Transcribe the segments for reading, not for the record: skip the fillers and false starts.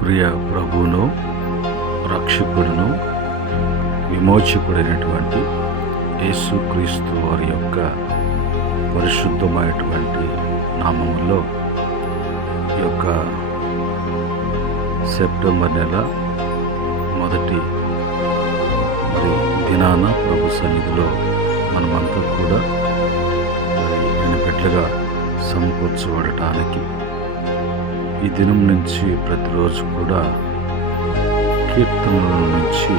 ప్రియ ప్రభువును, రక్షకుడును, విమోచకుడైనటువంటి యేసుక్రీస్తు వారి యొక్క పరిశుద్ధమైనటువంటి నామములో ఈ యొక్క సెప్టెంబర్ నెల మొదటి దినాన ప్రభు సన్నిధిలో మనమంతా కూడా ఆయన బిడ్డలుగా సమకూర్చబడటానికి ఈ దినం నుంచి ప్రతిరోజు కూడా కీర్తనల నుంచి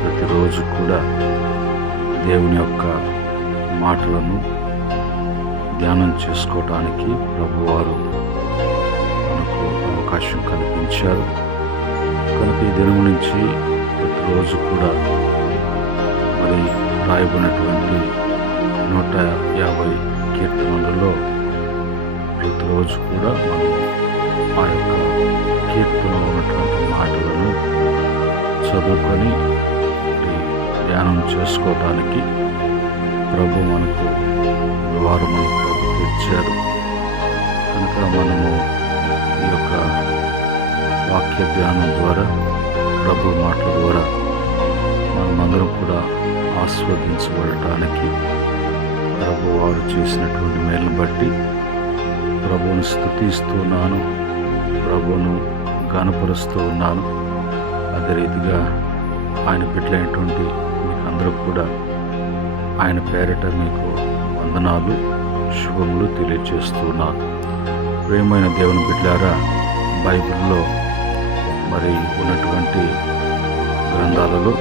ప్రతిరోజు కూడా దేవుని యొక్క మాటలను ధ్యానం చేసుకోవటానికి ప్రభువారు మనకు అవకాశం కల్పించారు. కనుక ఈ దినం నుంచి ప్రతిరోజు కూడా రాయబడినటువంటి 150 కీర్తనలలో ప్రతిరోజు కూడా మనం ఆ యొక్క కీర్తనలో ఉన్నటువంటి మాటలను చదువుకొని ధ్యానం చేసుకోవటానికి ప్రభు మనకు ద్వారమును ప్రభు తెచ్చారు. కనుక మనము ఈ యొక్క వాక్య ధ్యానం ద్వారా, ప్రభు మాటల ద్వారా మనమందరం కూడా ఆస్వాదించబడటానికి ప్రభు వారు చేసినటువంటి మేలును బట్టి ప్రభువును స్తుతిస్తున్నాను, ప్రభువును ఘనపరుస్తూ ఉన్నాను. అదే రీతిగా ఆయన బిడ్డలైనటువంటి మీకు అందరూ కూడా ఆయన పేరిట మీకు వందనాలు, శుభములు తెలియజేస్తున్నాను. ప్రియమైన దేవుని బిడ్డలారా, బైబిల్లో ఉన్నటువంటి గ్రంథాలలో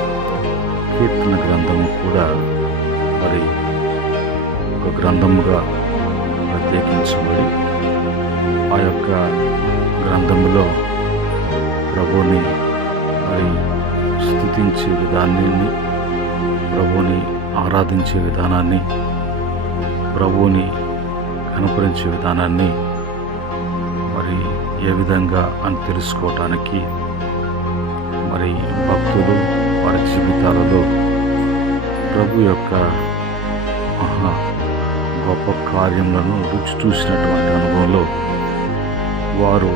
కీర్తన గ్రంథము కూడా ఒక గ్రంథముగా ప్రత్యేకించబడి ఆ యొక్క గ్రంథములో ప్రభువుని స్తుతించే విధానాన్ని, ప్రభువుని ఆరాధించే విధానాన్ని, ప్రభువుని కనపరించే విధానాన్ని ఏ విధంగా అని తెలుసుకోవటానికి భక్తులు వారి జీవితాలలో ప్రభు యొక్క మహా గొప్ప కార్యములను రుచి చూసినటువంటి అనుభవంలో వారు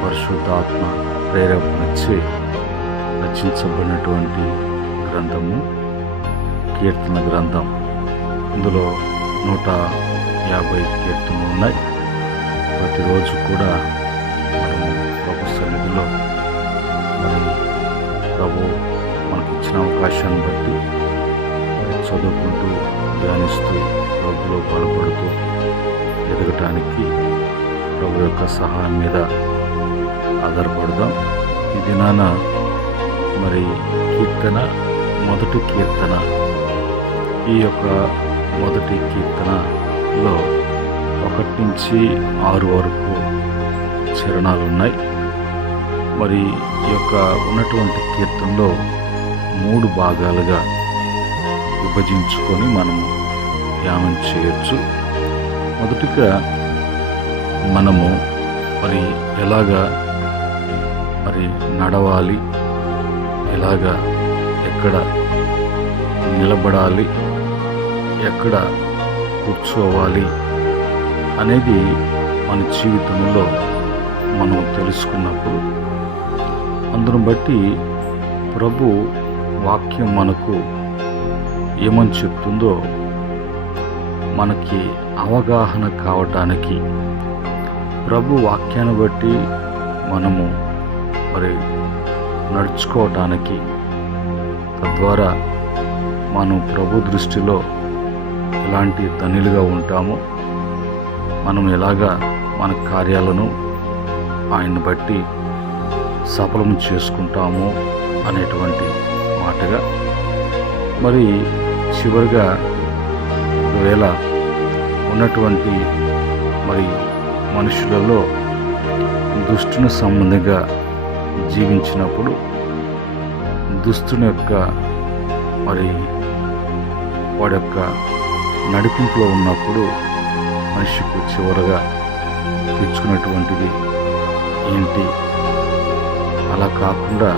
పరిశుద్ధాత్మ ప్రేరేపణచే రచించబడినటువంటి గ్రంథము కీర్తన గ్రంథం. ఇందులో 150 కీర్తనలు ఉన్నాయి. ప్రతిరోజు కూడా మనము ప్రభు సన్నిధిలో ప్రభు మనకి ఇచ్చిన అవకాశాన్ని బట్టి చదువుకుంటూ ధ్యానిస్తూ ప్రభులో బలపడుతూ ఎదగటానికి ప్రభు యొక్క సహాయం మీద ఆధారపడదాం. ఈ దినాన కీర్తన, మొదటి కీర్తన, ఈ యొక్క మొదటి కీర్తనలో 1 నుంచి 6 వరకు చరణాలు ఉన్నాయి. ఈ యొక్క ఉన్నటువంటి కీర్తనలో 3 భాగాలుగా విభజించుకొని మనము ధ్యానం చేయొచ్చు. మొదటిగా మనము ఎలాగా నడవాలి, ఎలాగా ఎక్కడ నిలబడాలి, ఎక్కడ కూర్చోవాలి అనేది మన జీవితంలో మనం తెలుసుకున్నప్పుడు అందును బట్టి ప్రభు వాక్యం మనకు ఏమని చెప్తుందో మనకి అవగాహన కావటానికి, ప్రభు వాక్యాన్ని బట్టి మనము నడుచుకోవటానికి, తద్వారా మనం ప్రభు దృష్టిలో ఎలాంటి ధనిలుగా ఉంటామో, మనం ఎలాగా మన కార్యాలను ఆయన్ని బట్టి సఫలం చేసుకుంటాము అనేటువంటి మాటగా చివరిగా ఒకవేళ ఉన్నటువంటి మనుషులలో దుష్టుని సంబంధిగా జీవించినప్పుడు దుష్టుని యొక్క వాడి యొక్క నడిపింపులో ఉన్నప్పుడు మనిషికి చివరగా తెచ్చుకున్నటువంటిది ఏంటి? అలా కాకుండా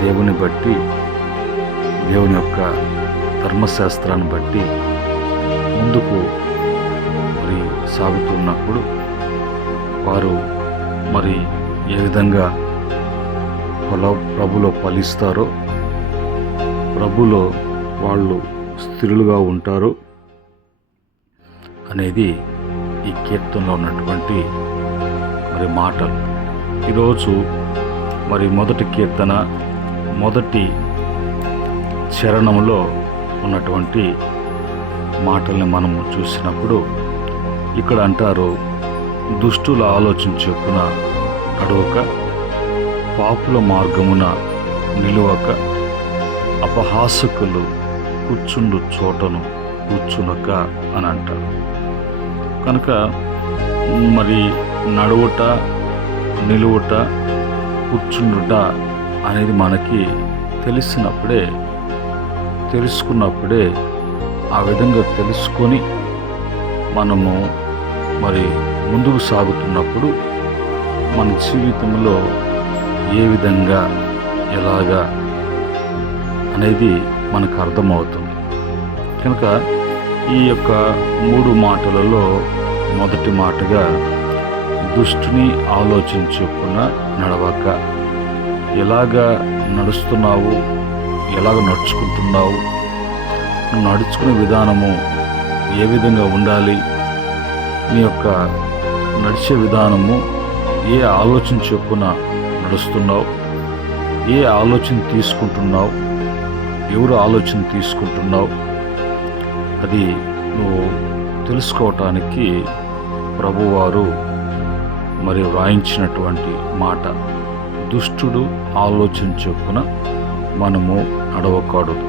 దేవుని బట్టి, దేవుని యొక్క ధర్మశాస్త్రాన్ని బట్టి ముందుకు సాగుతున్నప్పుడు వారు ఏ విధంగా ప్రభులో ఫలిస్తారో, ప్రభులో వాళ్ళు స్థిరులుగా ఉంటారు అనేది ఈ కీర్తనలో ఉన్నటువంటి మాటలు. ఈరోజు మొదటి కీర్తన మొదటి చరణంలో ఉన్నటువంటి మాటల్ని మనము చూసినప్పుడు ఇక్కడ అంటారు, దుష్టుల ఆలోచన చొప్పున నడవక, పాపుల మార్గమున నిలువక, అపహాసకులు కూర్చుండు చోటను కూర్చునక అని అంటారు. కనుక నడువుట, నిలువుట, కూర్చుండుట అనేది మనకి తెలుసుకున్నప్పుడే ఆ విధంగా తెలుసుకొని మనము ముందుకు సాగుతున్నప్పుడు మన జీవితంలో ఏ విధంగా ఎలాగా అనేది మనకు అర్థమవుతుంది. కనుక ఈ యొక్క 3 మాటలలో మొదటి మాటగా దుష్టుని ఆలోచన చొప్పున నడవక, ఎలాగా నడుస్తున్నావు, ఎలాగ నడుచుకుంటున్నావు, నువ్వు నడుచుకునే విధానము ఏ విధంగా ఉండాలి, నీ యొక్క నడిచే విధానము ఏ ఆలోచన చొప్పున నడుస్తున్నావు, ఏ ఆలోచన తీసుకుంటున్నావు, ఎవరు ఆలోచన తీసుకుంటున్నావు, అది నువ్వు తెలుసుకోవటానికి ప్రభువారు వ్రాయించినటువంటి మాట. దుష్టుడు ఆలోచన చొప్పున మనము నడవకూడదు.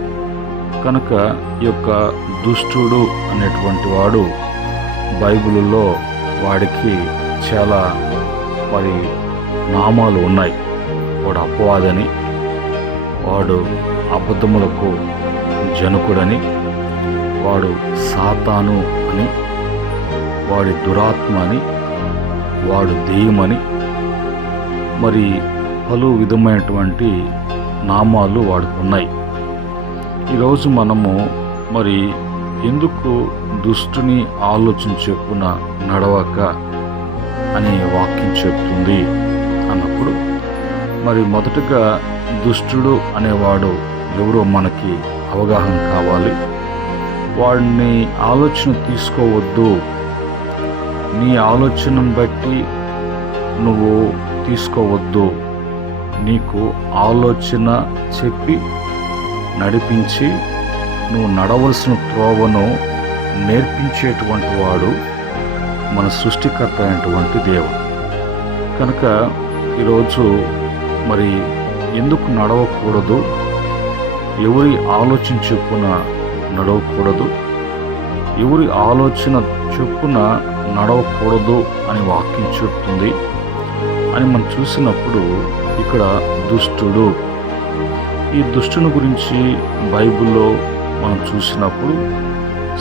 కనుక ఈ యొక్క దుష్టుడు అనేటువంటి వాడు బైబిల్లో వాడికి చాలా నామాలు ఉన్నాయి. వాడు అపవాదని, వాడు అబద్ధములకు జనకుడని, వాడు సాతాను అని, వాడి దురాత్మ అని, వాడు దెయ్యమని, పలు విధమైనటువంటి నామాలు వాడికి ఉన్నాయి. ఈరోజు మనము ఎందుకు దుష్టుని ఆలోచన చొప్పున నడవక అనే వాక్యం చెప్తుంది అన్నప్పుడు మొదటగా దుష్టుడు అనేవాడు ఎవరో మనకి అవగాహన కావాలి. వాడిని ఆలోచన తీసుకోవద్దు, నీ ఆలోచనను బట్టి నువ్వు తీసుకోవద్దు, నీకు ఆలోచన చెప్పి నడిపించి నువ్వు నడవలసిన త్రోవను నేర్పించేటువంటి వాడు మన సృష్టికర్త అయినటువంటి దేవుడు. కనుక ఈరోజు ఎందుకు నడవకూడదు, ఎవరి ఆలోచన చొప్పున నడవకూడదు, ఎవరి ఆలోచన చొప్పున నడవకూడదు అని వాక్యం చెప్తుంది అని మనం చూసినప్పుడు ఇక్కడ దుష్టుడు, ఈ దుష్టుని గురించి బైబిల్లో మనం చూసినప్పుడు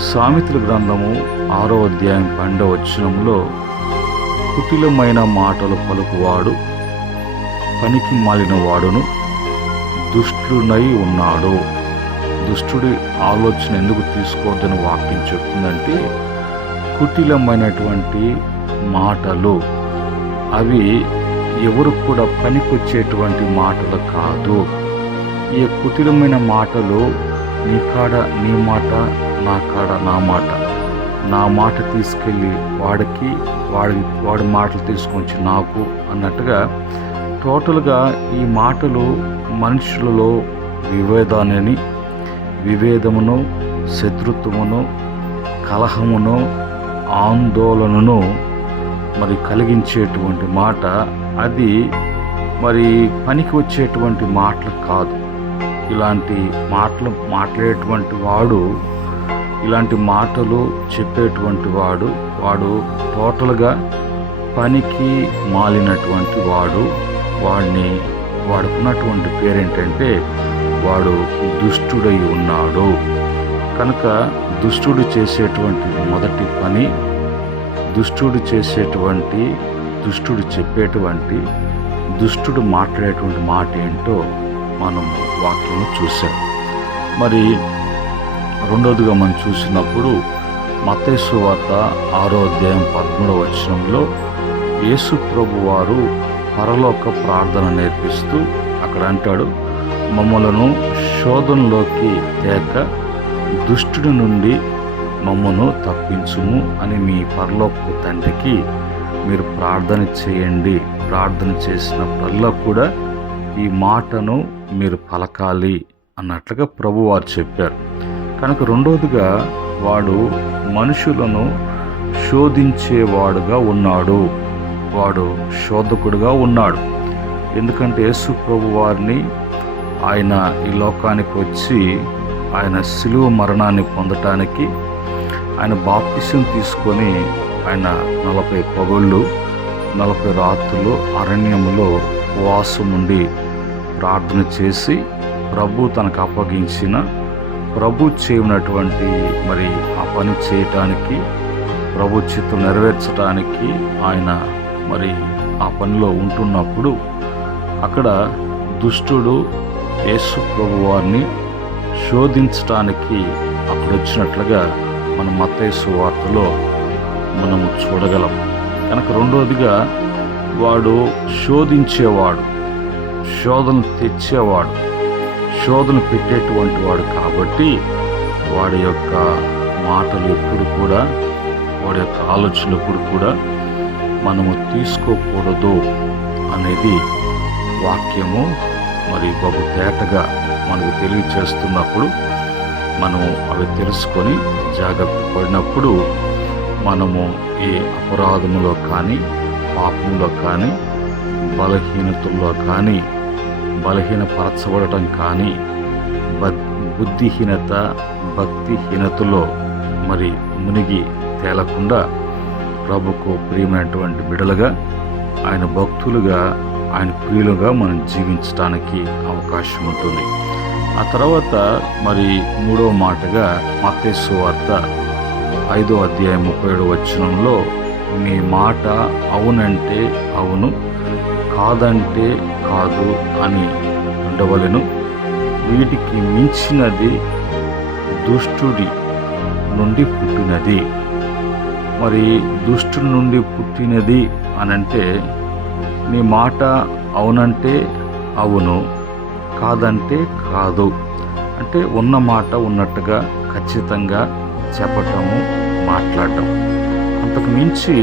సామెతల గ్రంథము 6వ అధ్యాయం 12వ వచనంలో కుటిలమైన మాటలు పలుకువాడు పనికి మాలిన వాడును దుష్టుడై ఉన్నాడు. దుష్టుడి ఆలోచన ఎందుకు తీసుకోవద్దని వాక్యం చెప్తుందంటే, కుటిలమైనటువంటి మాటలు అవి ఎవరు కూడా పనికొచ్చేటువంటి మాటలు కాదు. ఈ కుటిలమైన మాటలు నీ కాడ నీ మాట, నా కాడ నా మాట, నా మాట తీసుకెళ్ళి వాడికి, వాడి మాటలు తీసుకొచ్చి నాకు అన్నట్టుగా టోటల్గా ఈ మాటలు మనుషులలో విభేదమును, శత్రుత్వమును, కలహమును, ఆందోళనను కలిగించేటువంటి మాట. అది పనికి వచ్చేటువంటి మాటలు కాదు. ఇలాంటి మాటలు మాట్లాడేటువంటి వాడు, ఇలాంటి మాటలు చెప్పేటువంటి వాడు టోటల్గా పనికి మాలినటువంటి వాడు. వాడుకున్నటువంటి పేరేంటంటే వాడు దుష్టుడై ఉన్నాడు. కనుక దుష్టుడు చేసేటువంటి మొదటి పని, దుష్టుడు చెప్పేటువంటి, దుష్టుడు మాట్లాడేటువంటి మాట ఏంటో మనం వాక్యం చూసాం. రెండోదిగా మనం చూసినప్పుడు మత్తయి సువార్త 6వ అధ్యాయం 13వ వచనంలో యేసు ప్రభు వారు పరలోక ప్రార్థన నేర్పిస్తూ అక్కడ అంటాడు, మమ్మలను శోధనలోకి తేక దుష్టుడి నుండి మమ్మను తప్పించుము అని మీ పరలోకపు తండ్రికి మీరు ప్రార్థన చేయండి. ప్రార్థన చేసినప్పుడల్లా కూడా ఈ మాటను మీరు పలకాలి అన్నట్లుగా ప్రభువారు చెప్పారు. కనుక రెండవదిగా వాడు మనుషులను శోధించేవాడుగా ఉన్నాడు, వాడు శోధకుడుగా ఉన్నాడు. ఎందుకంటే యేసు ప్రభు వారిని ఆయన ఈ లోకానికి వచ్చి ఆయన శిలువ మరణాన్ని పొందటానికి ఆయన బాప్తిసం తీసుకొని ఆయన 40 పగళ్ళు 40 రాత్రులు అరణ్యములో ఉపవాసం ఉండి ప్రార్థన చేసి ప్రభు తనకు అప్పగించిన ప్రభు చేయనటువంటి మరి ఆ పని చేయటానికి ప్రభు చిత్తం నెరవేర్చడానికి ఆయన మరి ఆ పనిలో ఉంటున్నప్పుడు అక్కడ దుష్టుడు యేసు ప్రభు వారిని శోధించటానికి అక్కడ వచ్చినట్లుగా మన మత్తయి సువార్తలో మనము చూడగలం. కనుక రెండవదిగా వాడు శోధించేవాడు, శోధన తెచ్చేవాడు, శోధన పెట్టేటువంటి వాడు కాబట్టి వాడి యొక్క మాటలు ఎప్పుడు కూడా, వాడి యొక్క ఆలోచనలు ఎప్పుడు కూడా మనము తీసుకోకూడదు అనేది వాక్యము మరి బహు తేటగా మనకు తెలియచేస్తున్నప్పుడు మనము అవి తెలుసుకొని జాగ్రత్త పడినప్పుడు మనము ఈ అపరాధములో కానీ పాపంలో కానీ బలహీనతల్లో కానీ బలహీనపరచబడటం కానీ బుద్ధిహీనత భక్తిహీనతలో మరి మునిగి తేలకుండా ప్రభుకు ప్రియమైనటువంటి బిడలుగా, ఆయన భక్తులుగా, ఆయన ప్రియులుగా మనం జీవించడానికి అవకాశం ఉంటుంది. ఆ తర్వాత మరి మూడవ మాటగా మత్తయి సువార్త 5వ అధ్యాయం 37వ వచనంలో మీ మాట అవునంటే అవును, కాదంటే కాదు అని ఉండవలెను. వీటికి మించినది దుష్టుడి నుండి పుట్టినది. మరి దుష్టుడి నుండి పుట్టినది అనంటే నీ మాట అవునంటే అవును, కాదంటే కాదు. అంటే ఉన్న మాట ఉన్నట్టుగా ఖచ్చితంగా చెప్పటము, మాట్లాడటం. అంతకు మించి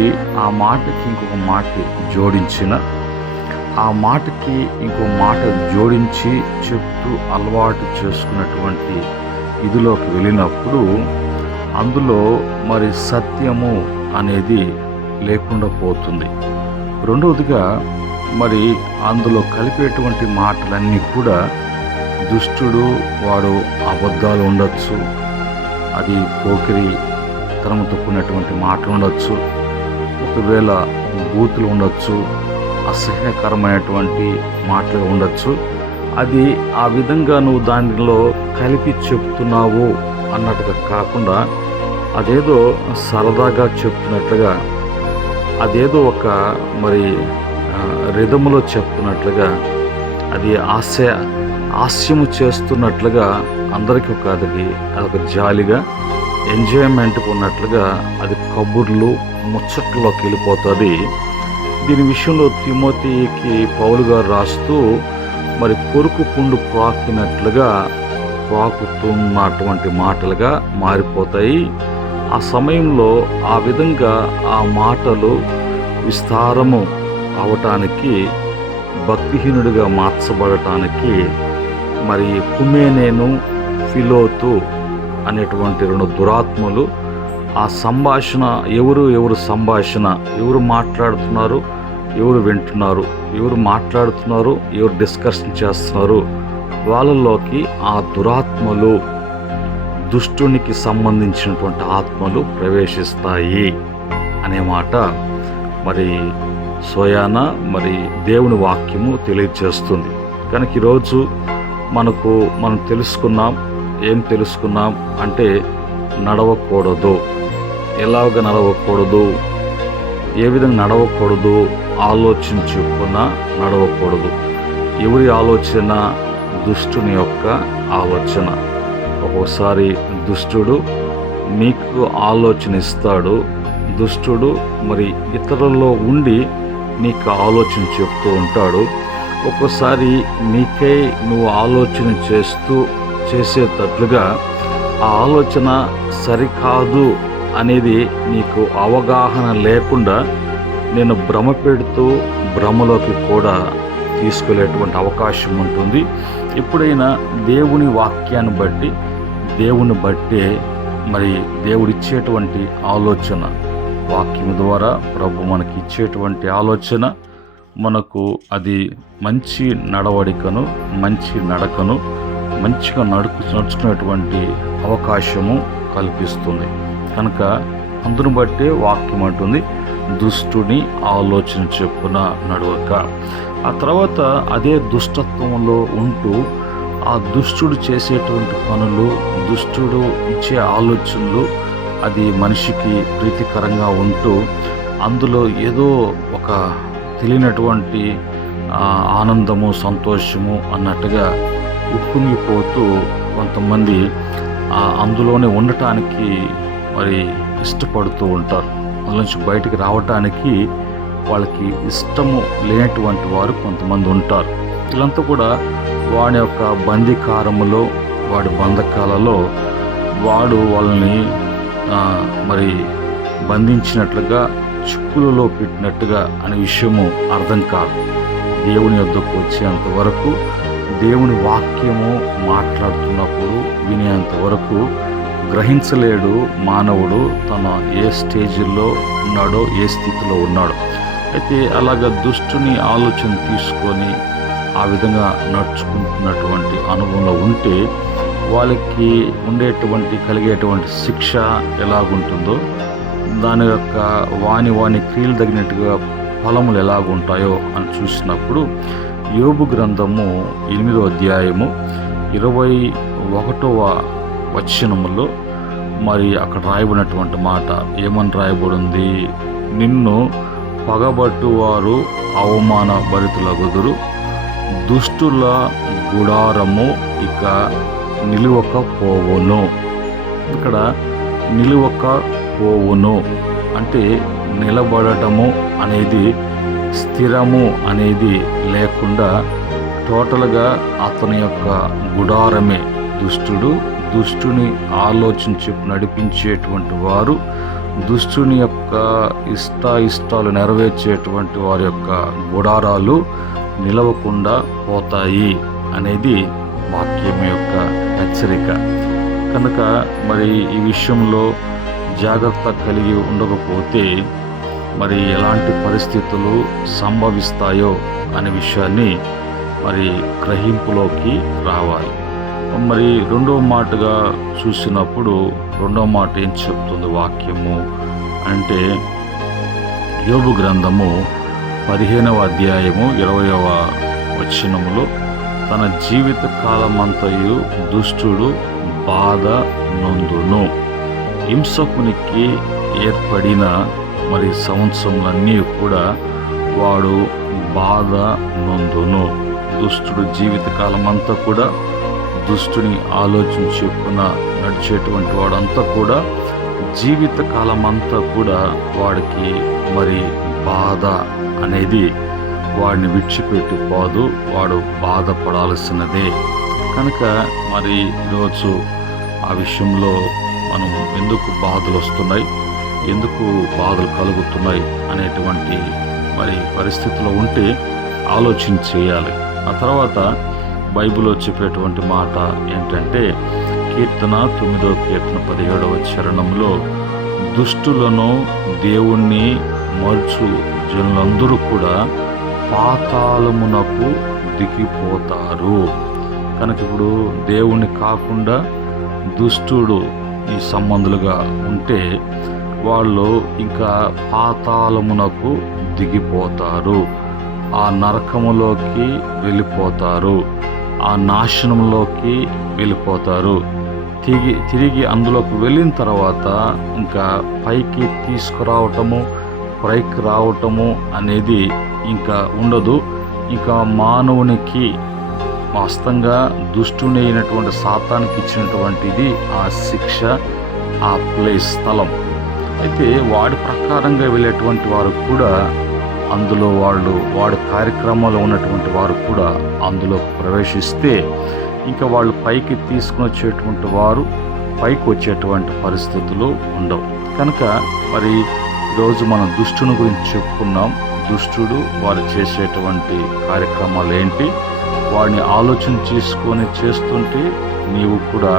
ఆ మాటకి ఇంకొక మాట జోడించిన, ఆ మాటకి ఇంకో మాట జోడించి చెప్తూ అలవాటు చేసుకున్నటువంటి ఇదిలోకి వెళ్ళినప్పుడు అందులో మరి సత్యము అనేది లేకుండా పోతుంది. రెండవదిగా మరి అందులో కలిపేటువంటి మాటలన్నీ కూడా దుష్టుడు వాడు అబద్ధాలు ఉండొచ్చు, అది పోకిరి తనముతో కూడినటువంటి మాటలు ఉండొచ్చు, ఒకవేళ బూతులు ఉండొచ్చు, అసహ్యకరమైనటువంటి మాటలు ఉండొచ్చు. అది ఆ విధంగా నువ్వు దానిలో కలిపి చెప్తున్నావు అన్నట్టుగా కాకుండా అదేదో సరదాగా చెప్తున్నట్లుగా, అదేదో ఒక మరి రిధములో చెప్తున్నట్లుగా, అది హాస్యము చేస్తున్నట్లుగా అందరికీ అదొక జాలిగా ఎంజాయ్మెంట్ ఉన్నట్లుగా అది కబుర్లు ముచ్చట్లోకి వెళ్ళిపోతుంది. దీని విషయంలో తిమోతికి పౌలు గారు రాస్తూ మరి కొరుకు పుండు ప్రాకినట్లుగా ప్రాకుతున్నటువంటి మాటలుగా మారిపోతాయి. ఆ సమయంలో ఆ విధంగా ఆ మాటలు విస్తారము అవటానికి, భక్తిహీనుడిగా మార్చబడటానికి మరి హుమేనేను ఫిలోతు అనేటువంటి 2 దురాత్మలు ఆ సంభాషణ ఎవరు సంభాషణ, ఎవరు మాట్లాడుతున్నారు, ఎవరు వింటున్నారు, ఎవరు మాట్లాడుతున్నారు, ఎవరు డిస్కషన్ చేస్తున్నారు, వాళ్ళలోకి ఆ దురాత్మలు, దుష్టునికి సంబంధించినటువంటి ఆత్మలు ప్రవేశిస్తాయి అనే మాట మరి స్వయాన మరి దేవుని వాక్యము తెలియజేస్తుంది. కనుక ఈరోజు మనం తెలుసుకున్నాం. ఏం తెలుసుకున్నాం అంటే నడవకూడదు, ఎలాగ నడవకూడదు, ఏ విధంగా నడవకూడదు, ఆలోచించుకున్నా నడవకూడదు. ఎవరి ఆలోచన? దుష్టుని యొక్క ఆలోచన. ఒక్కోసారి దుష్టుడు మీకు ఆలోచన ఇస్తాడు. దుష్టుడు మరి ఇతరుల్లో ఉండి నీకు ఆలోచన చెప్తూ ఉంటాడు. ఒక్కోసారి నీకై నువ్వు ఆలోచన చేసేటట్లుగా ఆ ఆలోచన సరికాదు అనేది నీకు అవగాహన లేకుండా నేను భ్రమ పెడుతూ భ్రమలోకి కూడా తీసుకెళ్ళేటువంటి అవకాశం ఉంటుంది. ఎప్పుడైనా దేవుని వాక్యాన్ని బట్టి దేవుని బట్టే మరి దేవుడిచ్చేటువంటి ఆలోచన, వాక్యం ద్వారా ప్రభు మనకి ఇచ్చేటువంటి ఆలోచన మనకు అది మంచి నడవడికను, మంచి నడకను, మంచిగా నడుచుకునేటువంటి అవకాశము కల్పిస్తుంది. కనుక అందును బట్టే వాక్యం అంటుంది, దుష్టుని ఆలోచన చొప్పున నడవక. ఆ తర్వాత అదే దుష్టత్వంలో ఉంటూ ఆ దుష్టుడు చేసేటువంటి పనులు, దుష్టుడు ఇచ్చే ఆలోచనలు అది మనిషికి ప్రీతికరంగా ఉంటూ అందులో ఏదో ఒక తెలియనటువంటి ఆనందము, సంతోషము అన్నట్టుగా ఉప్పొంగిపోతూ కొంతమంది అందులోనే ఉండటానికి మరి ఇష్టపడుతూ ఉంటారు. అందులో నుంచి బయటికి రావటానికి వాళ్ళకి ఇష్టము లేనటువంటి వారు కొంతమంది ఉంటారు. వీళ్ళంతా కూడా వాడి యొక్క బందీకారములో, వాడి బంధకాలలో వాడు వాళ్ళని మరి బంధించినట్లుగా, చిక్కులలో పెట్టినట్టుగా అనే విషయము అర్థం కాదు. దేవుని యొద్దకు వచ్చేంత వరకు, దేవుని వాక్యము మాట్లాడుతున్నప్పుడు వినేంత వరకు గ్రహించలేడు మానవుడు తన ఏ స్టేజ్లో ఉన్నాడో, ఏ స్థితిలో ఉన్నాడో. అయితే అలాగ దుష్టుని ఆలోచన తీసుకొని ఆ విధంగా నడుచుకుంటున్నటువంటి అనుభవంలో ఉంటే వాళ్ళకి కలిగేటువంటి శిక్ష ఎలాగుంటుందో, దాని యొక్క వాని క్రియలు తగినట్టుగా ఫలములు ఎలాగుంటాయో అని చూసినప్పుడు యోబు గ్రంథము 8వ అధ్యాయము 21వ వచనములో మరి అక్కడ రాయబడినటువంటి మాట ఏమని రాయబడింది? నిన్ను పగబట్టువారు అవమాన భరితులగుదురు, దుష్టుల గుడారము ఇక నిలువక పోవును. ఇక్కడ నిలువక పోవును అంటే నిలబడటము అనేది, స్థిరము అనేది లేకుండా టోటల్గా అతని యొక్క గుడారమే దుష్టుని ఆలోచించి నడిపించేటువంటి వారు, దుష్టుని యొక్క ఇష్టాలు నెరవేర్చేటువంటి వారి యొక్క గుడారాలు నిలవకుండా పోతాయి అనేది వాక్యం యొక్క హెచ్చరిక. కనుక మరి ఈ విషయంలో జాగ్రత్త కలిగి ఉండకపోతే మరి ఎలాంటి పరిస్థితులు సంభవిస్తాయో అనే విషయాన్ని మరి గ్రహింపులోకి రావాలి. మరి రెండవ మాటగా చూసినప్పుడు రెండవ మాట ఏం చెప్తుంది వాక్యము అంటే, యోబు గ్రంథము 15వ అధ్యాయము 20వ వచనములో, తన జీవిత కాలమంతయు దుష్టుడు బాధ నొందును. హింసకునికి ఏర్పడిన మరి సంవత్సరములన్నీ కూడా వాడు బాధ నొందును. దుష్టుడు జీవిత కాలమంతా కూడా దుష్టుని ఆలోచన చొప్పున నడిచేటువంటి వాడంతా కూడా జీవిత కాలమంతా కూడా వాడికి మరి బాధ అనేది వాడిని విడిచిపెట్టి పోదు, వాడు బాధపడాల్సినదే. కనుక మరి ఈరోజు ఆ విషయంలో మనం ఎందుకు బాధలు వస్తున్నాయి, ఎందుకు బాధలు కలుగుతున్నాయి అనేటువంటి మరి పరిస్థితిలో ఉంటే ఆలోచన చేయాలి. ఆ తర్వాత బైబిల్లో చెప్పేటువంటి మాట ఏంటంటే, కీర్తన 9వ కీర్తన 17వ చరణంలో, దుష్టులను దేవుణ్ణి మరుచు జనులందరూ కూడా పాతాళమునకు దిగిపోతారు. కనుక ఇప్పుడు దేవుణ్ణి కాకుండా దుష్టుడు ఈ సంబంధులుగా ఉంటే వాళ్ళు ఇంకా పాతాళమునకు దిగిపోతారు, ఆ నరకములోకి వెళ్ళిపోతారు, ఆ నాశనంలోకి వెళ్ళిపోతారు. తిరిగి అందులోకి వెళ్ళిన తర్వాత ఇంకా పైకి తీసుకురావటము, పైకి రావటము అనేది ఇంకా ఉండదు. ఇంకా మానవునికి వాస్తవంగా దుష్టుని అయినటువంటి సాతానికి ఇచ్చినటువంటిది ఆ శిక్ష, ఆ ప్లేస్, స్థలం. అయితే వాడి ప్రకారంగా వెళ్ళేటువంటి వారు కూడా అందులో వాడి కార్యక్రమాల్లో ఉన్నటువంటి వారు కూడా అందులో ప్రవేశిస్తే ఇంకా వాళ్ళు పైకి తీసుకుని వచ్చేటువంటి వారు పైకి వచ్చేటువంటి పరిస్థితులు ఉండవు. కనుక మరి ఈరోజు మనం దుష్టుని గురించి చెప్పుకున్నాం. దుష్టుడు వారు చేసేటువంటి కార్యక్రమాలు ఏంటి, వాడిని ఆలోచన చేసుకొని చేస్తుంటే నీవు కూడా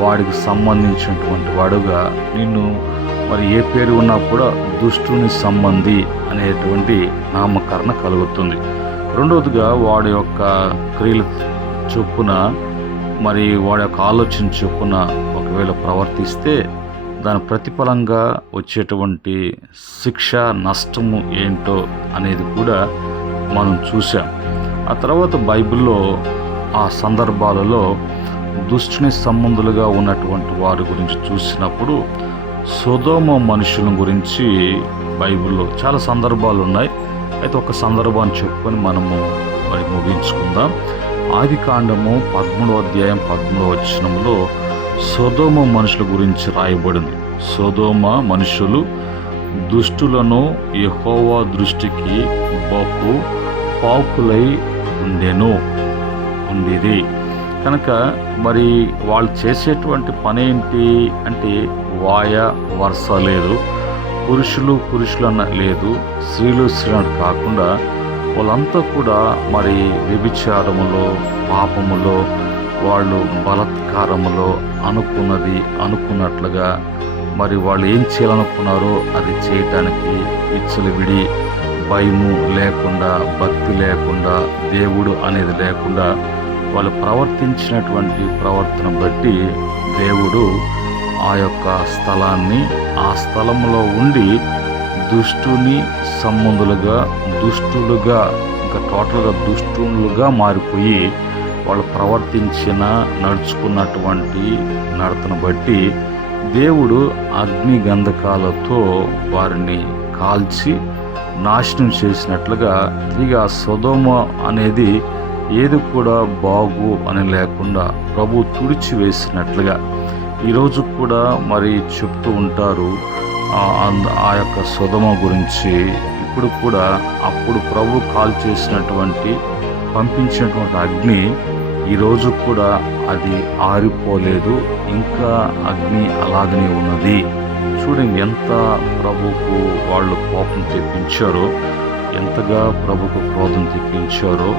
వాడికి సంబంధించినటువంటి వాడుగా నిన్ను మరి ఏ పేరు ఉన్నా కూడా దుష్టుని సంబంధి అనేటువంటి నామకరణ కలుగుతుంది. రెండవదిగా వాడి యొక్క క్రియలు చొప్పున మరి వాడి యొక్క ఆలోచన చొప్పున ఒకవేళ ప్రవర్తిస్తే దాని ప్రతిఫలంగా వచ్చేటువంటి శిక్ష నష్టము ఏంటో అనేది కూడా మనం చూసాం. ఆ తర్వాత బైబిల్లో ఆ సందర్భాలలో దుష్టుని సంబంధులుగా ఉన్నటువంటి వారి గురించి చూసినప్పుడు సొదొమ మనుషుల గురించి బైబిల్లో చాలా సందర్భాలు ఉన్నాయి. అయితే ఒక సందర్భాన్ని చెప్పుకొని మనము మరి ముగించుకుందాం. ఆదికాండము 13వ అధ్యాయం 13వ వచనంలో సొదొమ మనుషుల గురించి రాయబడింది. సొదొమ మనుషులు దుష్టులను యెహోవా దృష్టికి బహు పాపులై ఉండేది. కనుక మరి వాళ్ళు చేసేటువంటి పని ఏంటి అంటే వాయ వరుస లేదు, పురుషులన్న లేదు, స్త్రీలు కాకుండా వాళ్ళంతా కూడా మరి వ్యభిచారములో పాపములో వాళ్ళు బలాత్కారములో అనుకున్నట్లుగా మరి వాళ్ళు ఏం చేయాలనుకున్నారో అది చేయటానికి విచ్చలవిడి భయము లేకుండా భక్తి లేకుండా దేవుడు అనేది లేకుండా వాళ్ళు ప్రవర్తించినటువంటి ప్రవర్తన బట్టి దేవుడు ఆ యొక్క స్థలాన్ని ఆ స్థలంలో ఉండి దుష్టుని సంబంధులుగా దుష్టులుగా ఇంకా టోటల్గా దుష్టులుగా మారిపోయి వాళ్ళు నడుచుకున్నటువంటి నడతను బట్టి దేవుడు అగ్ని గంధకాలతో వారిని కాల్చి నాశనం చేసినట్లుగా తిరిగి ఆ సొదొమ అనేది ఏది కూడా బాగు అని లేకుండా ప్రభు తుడిచి వేసినట్లుగా ఈరోజు కూడా మరి చెప్తూ ఉంటారు ఆ యొక్క సొదొమ గురించి. ఇప్పుడు కూడా అప్పుడు ప్రభు కాల్ చేసినటువంటి పంపించినటువంటి అగ్ని ఈరోజు కూడా అది ఆరిపోలేదు, ఇంకా అగ్ని అలాగనే ఉన్నది. చూడండి ఎంత ప్రభుకు వాళ్ళు కోపం తెప్పించారో, ఎంతగా ప్రభుకు క్రోధం తెప్పించారో,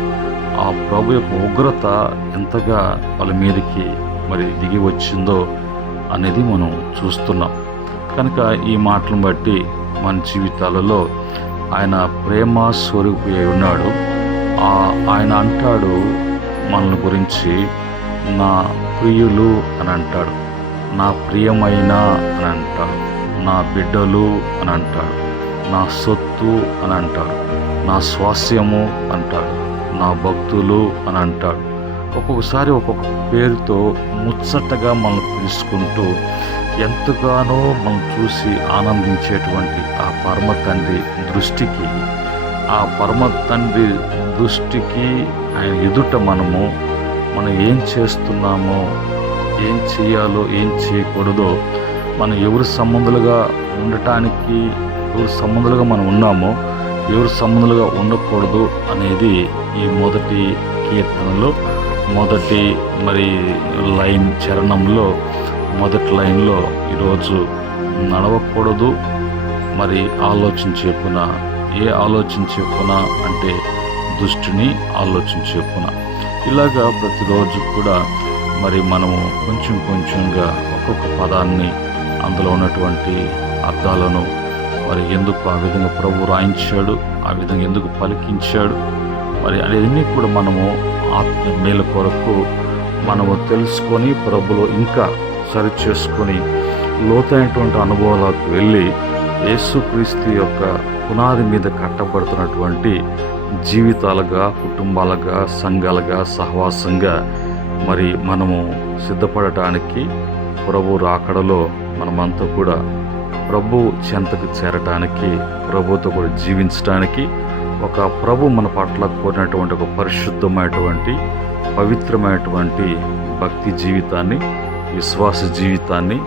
ఆ ప్రభు యొక్క ఉగ్రత ఎంతగా వాళ్ళ మీదకి మరి దిగి వచ్చిందో అనేది మనం చూస్తున్నాం. కనుక ఈ మాటలను బట్టి మన జీవితాలలో ఆయన ప్రేమ స్వరూపి అయి ఉన్నాడు. ఆయన అంటాడు మనల్ని గురించి, నా ప్రియులు అని అంటాడు, నా ప్రియమైన అని అంటాడు, నా బిడ్డలు అని అంటాడు, నా సొత్తు అని అంటాడు, నా స్వాస్యము అంటాడు, నా భక్తులు అని అంటాడు. ఒక్కొక్కసారి ఒక్కొక్క పేరుతో ముచ్చటగా మనం పిలుచుకుంటూ ఎంతగానో మనం చూసి ఆనందించేటువంటి ఆ పరమ తండ్రి దృష్టికి, ఆ పరమ తండ్రి దృష్టికి ఆయన ఎదుట మనం ఏం చేస్తున్నామో, ఏం చేయాలో, ఏం చేయకూడదో, మనం ఎవరి సంబంధులుగా ఉండటానికి, ఎవరి సంబంధులుగా మనం ఉన్నామో, ఎవరి సంబంధులుగా ఉండకూడదు అనేది ఈ మొదటి కీర్తనలో మొదటి మరి చరణంలో మొదటి లైన్లో ఈరోజు నడవకూడదు. మరి ఆలోచన చెప్పున, ఏ ఆలోచన చెప్పున అంటే దుష్టుని ఆలోచన చెప్పున. ఇలాగా ప్రతిరోజు కూడా మరి మనము కొంచెంగా ఒక్కొక్క పదాన్ని, అందులో ఉన్నటువంటి అర్థాలను మరి ఎందుకు ఆ విధంగా ప్రభు రాయించాడు, ఆ విధంగా ఎందుకు పలికించాడు మరి అవన్నీ కూడా మనము ఆత్మ మేల కొరకు మనము తెలుసుకొని ప్రభులో ఇంకా సరి చేసుకొని లోతైనటువంటి అనుభవాలకు వెళ్ళి యేసుక్రీస్తు యొక్క పునాది మీద కట్టబడుతున్నటువంటి జీవితాలుగా, కుటుంబాలుగా, సంఘాలుగా, సహవాసంగా మరి మనము సిద్ధపడటానికి ప్రభు రాకడలో మనమంతా కూడా ప్రభు చెంతకు చేరటానికి, ప్రభుతో కూడా జీవించడానికి ఒక ప్రభు మన పట్ల కోరినటువంటి ఒక పరిశుద్ధమైనటువంటి పవిత్రమైనటువంటి భక్తి జీవితాన్ని, విశ్వాస జీవితాన్ని,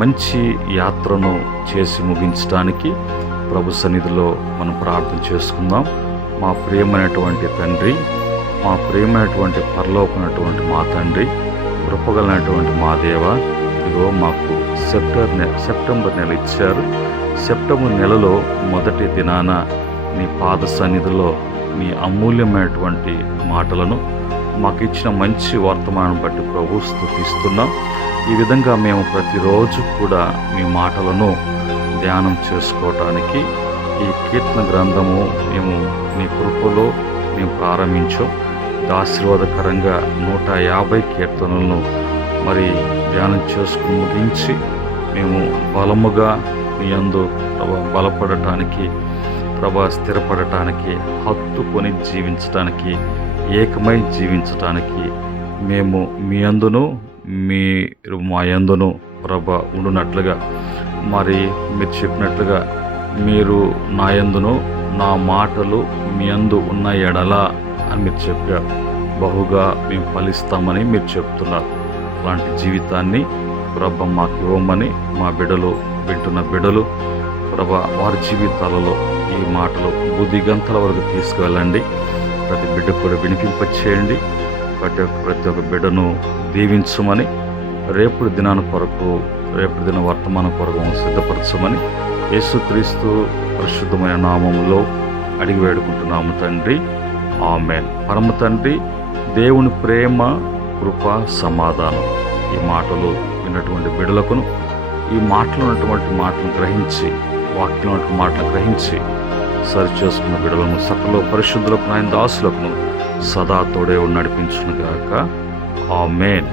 మంచి యాత్రను చేసి ముగించడానికి ప్రభు సన్నిధిలో మనం ప్రార్థన చేసుకుందాం. మా ప్రియమైనటువంటి తండ్రి, మా ప్రియమైనటువంటి పరలోకమైనటువంటి మా తండ్రి, కృపగలైనటువంటి మా దేవ, ఇదిగో మాకు సెప్టెంబర్ నెల ఇచ్చారు. సెప్టెంబర్ నెలలో మొదటి దినాన నీ పాద సన్నిధిలో నీ అమూల్యమైనటువంటి మాటలను మాకు ఇచ్చిన మంచి వర్తమానం బట్టి ప్రభు స్తుతిస్తున్నాం. ఈ విధంగా మేము ప్రతిరోజు కూడా మీ మాటలను ధ్యానం చేసుకోవటానికి ఈ కీర్తన గ్రంథము మేము నీ కృపలో మేము ప్రారంభించాం. ఆశీర్వాదకరంగా 150 కీర్తనలను మరి ధ్యానం చేసుకుని ముగించి మేము బలముగా మీ యందు బలపడటానికి, స్థిరపడటానికి, హత్తుకొని జీవించటానికి, ఏకమై జీవించటానికి మేము మీ యందును మీరు మా యందును ఉండునట్లుగా, మరి మీరు చెప్పినట్లుగా మీరు నా యందును నా మాటలు మీ యందు ఉన్న ఎడల అని మీరు చెప్పారు. బహుగా మేము ఫలిస్తామని మీరు చెప్తున్నారు. అలాంటి జీవితాన్ని మాకు ఇవ్వమని మా వింటున్న బిడ్డలు వారి జీవితాలలో ఈ మాటలు బుద్ధిగంతల వరకు తీసుకువెళ్ళండి. ప్రతి బిడ్డ కూడా వినిపింపచేయండి. ప్రతి ఒక్క బిడ్డను దీవించమని, రేపు దిన వర్తమానం కొరకు సిద్ధపరచమని యేసుక్రీస్తు పరిశుద్ధమైన నామములో అడిగి వేడుకుంటున్నాము తండ్రి, ఆమేన్. పరమ తండ్రి దేవుని ప్రేమ, కృప, సమాధానం ఈ మాటలు విన్నటువంటి బిడ్డలకును, ఈ మాటలు ఉన్నటువంటి మాటలను గ్రహించి, వాక్యం ఉన్నటువంటి మాటలను గ్రహించి సరి చేసుకున్న బిడ్డలను సకల పరిశుద్ధులకు, ఆయన దాసులకు సదా తోడే నడిపించును గాక. ఆమేన్.